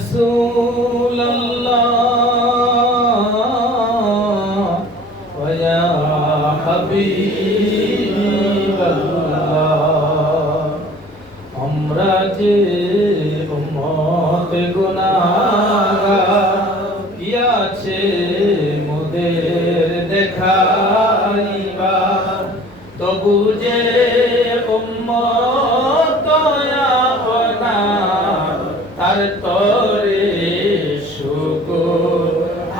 رسول الله ويا حبيب الله আমরা যে উম্মত গুনাহগার কি আছে মোদের দেখাইবা তবু যে উম্মত আপনার তার তরে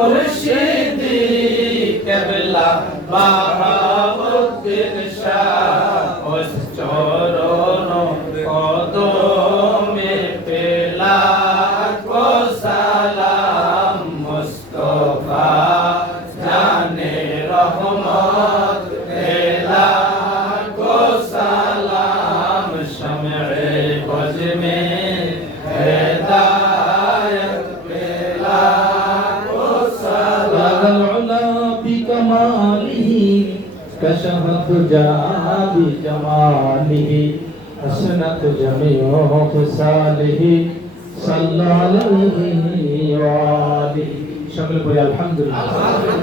মুর্শিদি কেবলা বাহাউদ্দিন শাহ চরণ কদমে পেলা কো সালাম মুস্তফা। شهت جابي جماله حسنت جميع خصاله صلى عليه وآله شغل الحمد لله